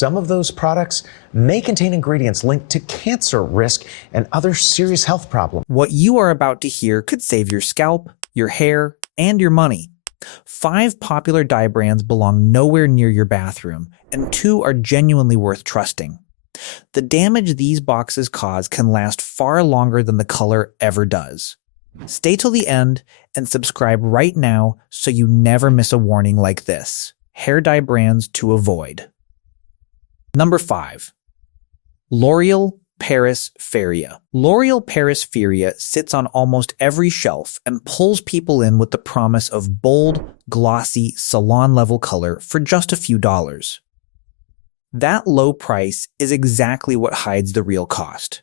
Some of those products may contain ingredients linked to cancer risk and other serious health problems. What you are about to hear could save your scalp, your hair, and your money. 5 popular dye brands belong nowhere near your bathroom, and 2 are genuinely worth trusting. The damage these boxes cause can last far longer than the color ever does. Stay till the end and subscribe right now so you never miss a warning like this. Hair dye brands to avoid. Number 5. L'Oreal Paris Féria. L'Oreal Paris Féria sits on almost every shelf and pulls people in with the promise of bold, glossy, salon-level color for just a few dollars. That low price is exactly what hides the real cost.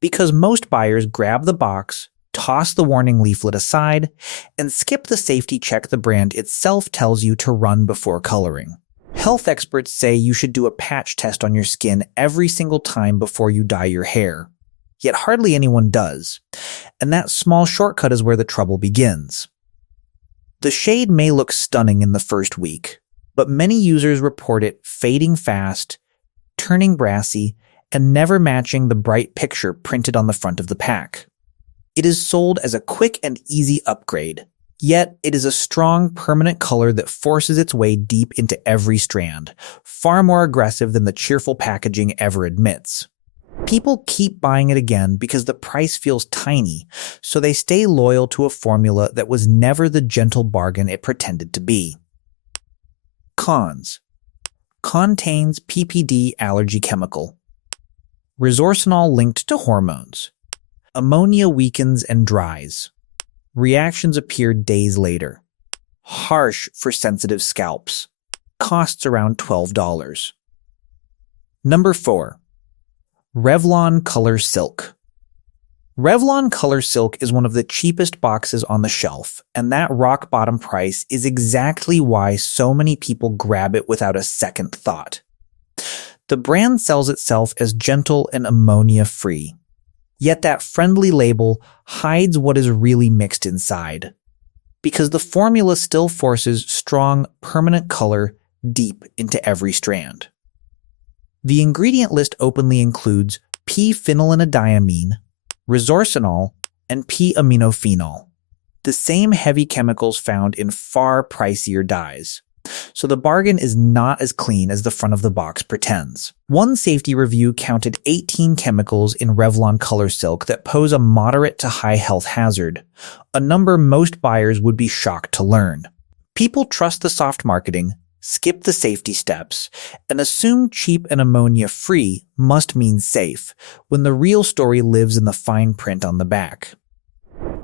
Because most buyers grab the box, toss the warning leaflet aside, and skip the safety check the brand itself tells you to run before coloring. Health experts say you should do a patch test on your skin every single time before you dye your hair. Yet hardly anyone does. And that small shortcut is where the trouble begins. The shade may look stunning in the first week, but many users report it fading fast, turning brassy, and never matching the bright picture printed on the front of the pack. It is sold as a quick and easy upgrade. Yet, it is a strong, permanent color that forces its way deep into every strand, far more aggressive than the cheerful packaging ever admits. People keep buying it again because the price feels tiny, so they stay loyal to a formula that was never the gentle bargain it pretended to be. Cons. Contains PPD allergy chemical. Resorcinol linked to hormones. Ammonia weakens and dries. Reactions appear days later. Harsh for sensitive scalps. Costs around $12. Number 4. Revlon ColorSilk. Revlon ColorSilk is one of the cheapest boxes on the shelf, and that rock-bottom price is exactly why so many people grab it without a second thought. The brand sells itself as gentle and ammonia-free. Yet that friendly label hides what is really mixed inside, because the formula still forces strong, permanent color deep into every strand. The ingredient list openly includes p-phenylenediamine, resorcinol, and p-aminophenol, the same heavy chemicals found in far pricier dyes. So the bargain is not as clean as the front of the box pretends. One safety review counted 18 chemicals in Revlon ColorSilk that pose a moderate to high health hazard, a number most buyers would be shocked to learn. People trust the soft marketing, skip the safety steps, and assume cheap and ammonia-free must mean safe, when the real story lives in the fine print on the back.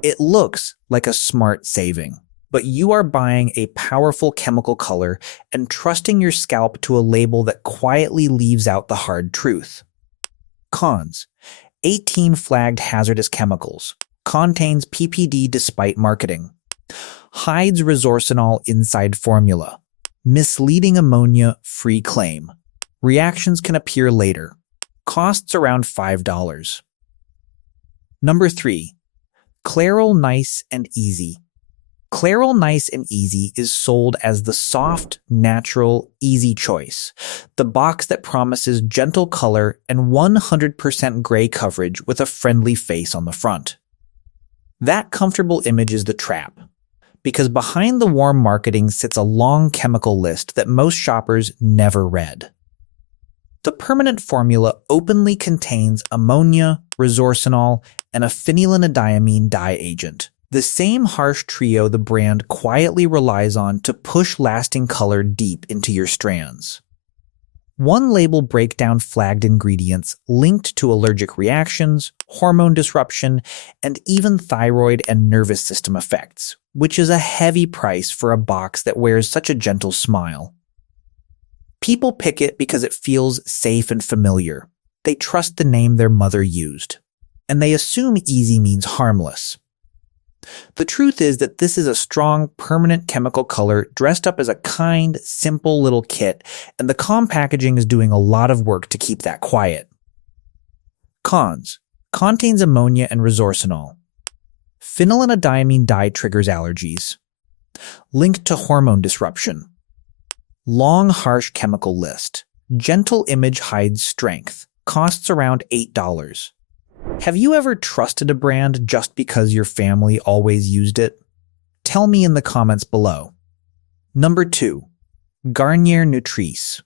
It looks like a smart saving. But you are buying a powerful chemical color and trusting your scalp to a label that quietly leaves out the hard truth. Cons. 18 flagged hazardous chemicals. Contains PPD despite marketing. Hides resorcinol inside formula. Misleading ammonia-free claim. Reactions can appear later. Costs around $5. Number 3. Clairol Nice'n Easy. Clairol Nice'n Easy is sold as the soft, natural, easy choice, the box that promises gentle color and 100% gray coverage with a friendly face on the front. That comfortable image is the trap, because behind the warm marketing sits a long chemical list that most shoppers never read. The permanent formula openly contains ammonia, resorcinol, and a phenylenediamine dye agent. The same harsh trio the brand quietly relies on to push lasting color deep into your strands. One label breaks down flagged ingredients linked to allergic reactions, hormone disruption, and even thyroid and nervous system effects, which is a heavy price for a box that wears such a gentle smile. People pick it because it feels safe and familiar. They trust the name their mother used, and they assume easy means harmless. The truth is that this is a strong, permanent chemical color dressed up as a kind, simple little kit, and the calm packaging is doing a lot of work to keep that quiet. Cons. Contains ammonia and resorcinol. Phenylenediamine dye triggers allergies. Linked to hormone disruption. Long, harsh chemical list. Gentle Image hides strength. Costs around $8. Have you ever trusted a brand just because your family always used it? Tell me in the comments below. Number 2. Garnier Nutrisse.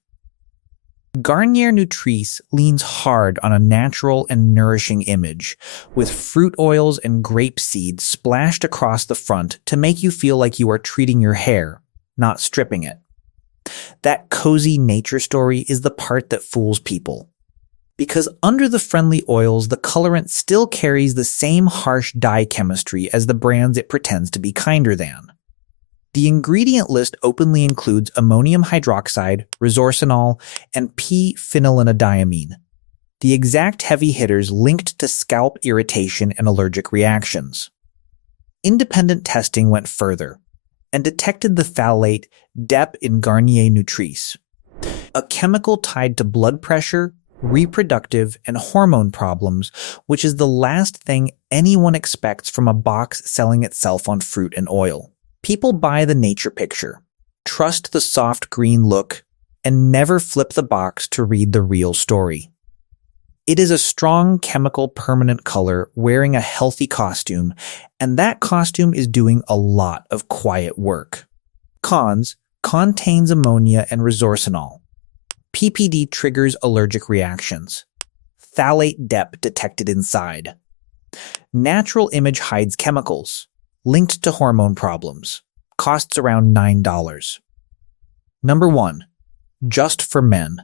Garnier Nutrisse leans hard on a natural and nourishing image, with fruit oils and grape seed splashed across the front to make you feel like you are treating your hair, not stripping it. That cozy nature story is the part that fools people. Because under the friendly oils, the colorant still carries the same harsh dye chemistry as the brands it pretends to be kinder than. The ingredient list openly includes ammonium hydroxide, resorcinol, and p-phenylenediamine, the exact heavy hitters linked to scalp irritation and allergic reactions. Independent testing went further and detected the phthalate DEP in Garnier Nutrisse, a chemical tied to blood pressure, reproductive, and hormone problems, which is the last thing anyone expects from a box selling itself on fruit and oil. People buy the nature picture, trust the soft green look, and never flip the box to read the real story. It is a strong chemical permanent color wearing a healthy costume, and that costume is doing a lot of quiet work. Cons: contains ammonia and resorcinol. PPD triggers allergic reactions. Phthalate DEP detected inside. Natural Image hides chemicals linked to hormone problems. Costs around $9. Number 1. Just for Men.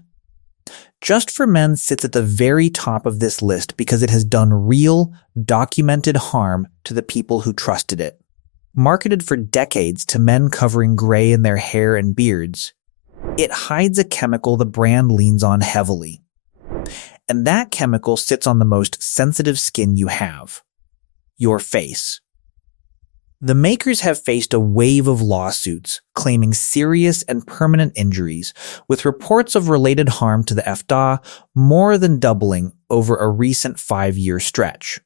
Just for Men sits at the very top of this list because it has done real, documented harm to the people who trusted it. Marketed for decades to men covering gray in their hair and beards, it hides a chemical the brand leans on heavily. And that chemical sits on the most sensitive skin you have: your face. The makers have faced a wave of lawsuits claiming serious and permanent injuries, with reports of related harm to the FDA more than doubling over a recent 5-year stretch.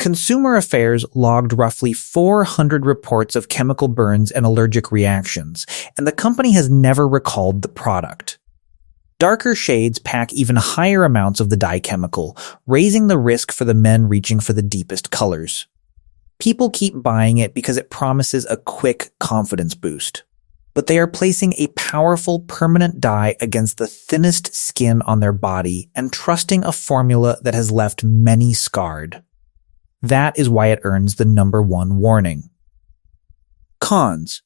Consumer Affairs logged roughly 400 reports of chemical burns and allergic reactions, and the company has never recalled the product. Darker shades pack even higher amounts of the dye chemical, raising the risk for the men reaching for the deepest colors. People keep buying it because it promises a quick confidence boost. But they are placing a powerful permanent dye against the thinnest skin on their body and trusting a formula that has left many scarred. That is why it earns the number 1 warning. Cons: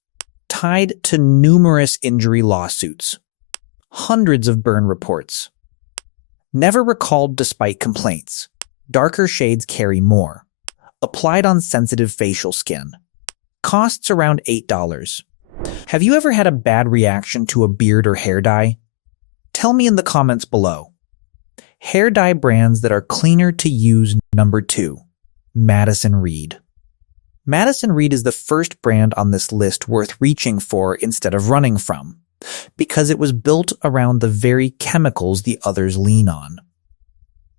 tied to numerous injury lawsuits. Hundreds of burn reports. Never recalled despite complaints. Darker shades carry more. Applied on sensitive facial skin. Costs around $8. Have you ever had a bad reaction to a beard or hair dye? Tell me in the comments below. Hair dye brands that are cleaner to use. Number 2. Madison Reed. Madison Reed is the first brand on this list worth reaching for instead of running from, because it was built around the very chemicals the others lean on.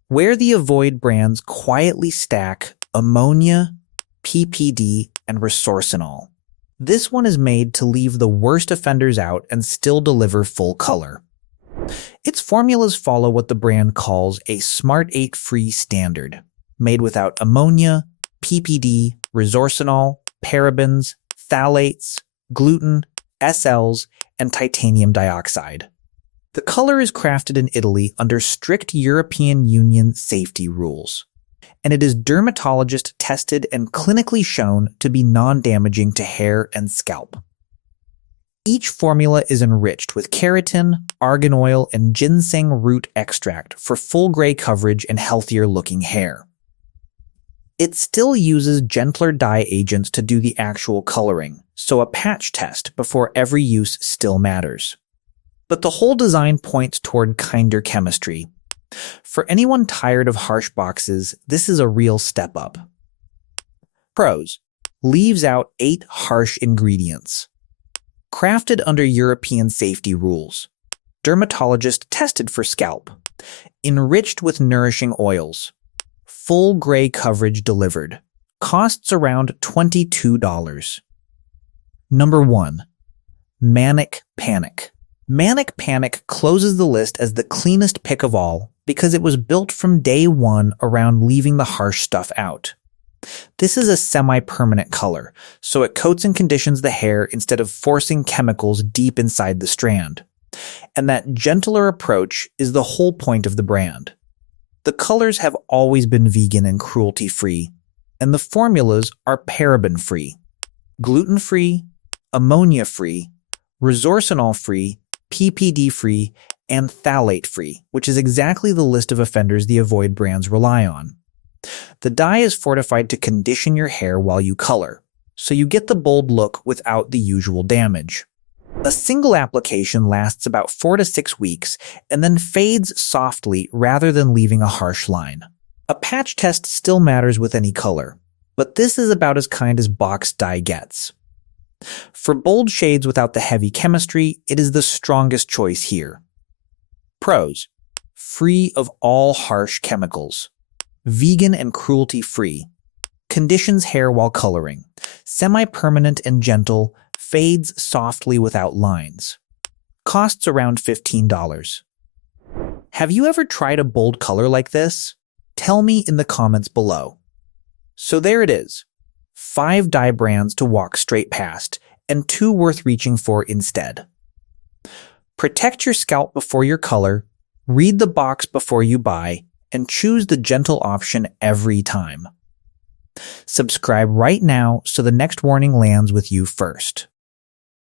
Where the avoid brands quietly stack ammonia, PPD, and resorcinol. This one is made to leave the worst offenders out and still deliver full color. Its formulas follow what the brand calls a Smart 8 free standard, made without ammonia, PPD, resorcinol, parabens, phthalates, gluten, SLs, and titanium dioxide. The color is crafted in Italy under strict European Union safety rules, and it is dermatologist tested and clinically shown to be non-damaging to hair and scalp. Each formula is enriched with keratin, argan oil, and ginseng root extract for full gray coverage and healthier looking hair. It still uses gentler dye agents to do the actual coloring, so a patch test before every use still matters. But the whole design points toward kinder chemistry. For anyone tired of harsh boxes, this is a real step up. Pros: leaves out 8 harsh ingredients. Crafted under European safety rules. Dermatologist tested for scalp. Enriched with nourishing oils. Full gray coverage delivered. Costs around $22. Number 1. Manic Panic. Manic closes the list as the cleanest pick of all because it was built from day one around leaving the harsh stuff out. This is a semi-permanent color, so it coats and conditions the hair instead of forcing chemicals deep inside the strand. And that gentler approach is the whole point of the brand. The colors have always been vegan and cruelty-free, and the formulas are paraben-free, gluten-free, ammonia-free, resorcinol-free, PPD-free, and phthalate-free, which is exactly the list of offenders the Avoid brands rely on. The dye is fortified to condition your hair while you color, so you get the bold look without the usual damage. A single application lasts about 4 to 6 weeks and then fades softly rather than leaving a harsh line. A patch test still matters with any color, but this is about as kind as box dye gets. For bold shades without the heavy chemistry, it is the strongest choice here. Pros: free of all harsh chemicals, vegan and cruelty-free, conditions hair while coloring, semi-permanent and gentle, fades softly without lines. Costs around $15. Have you ever tried a bold color like this? Tell me in the comments below. So there it is. 5 dye brands to walk straight past, and 2 worth reaching for instead. Protect your scalp before your color, read the box before you buy, and choose the gentle option every time. Subscribe right now so the next warning lands with you first.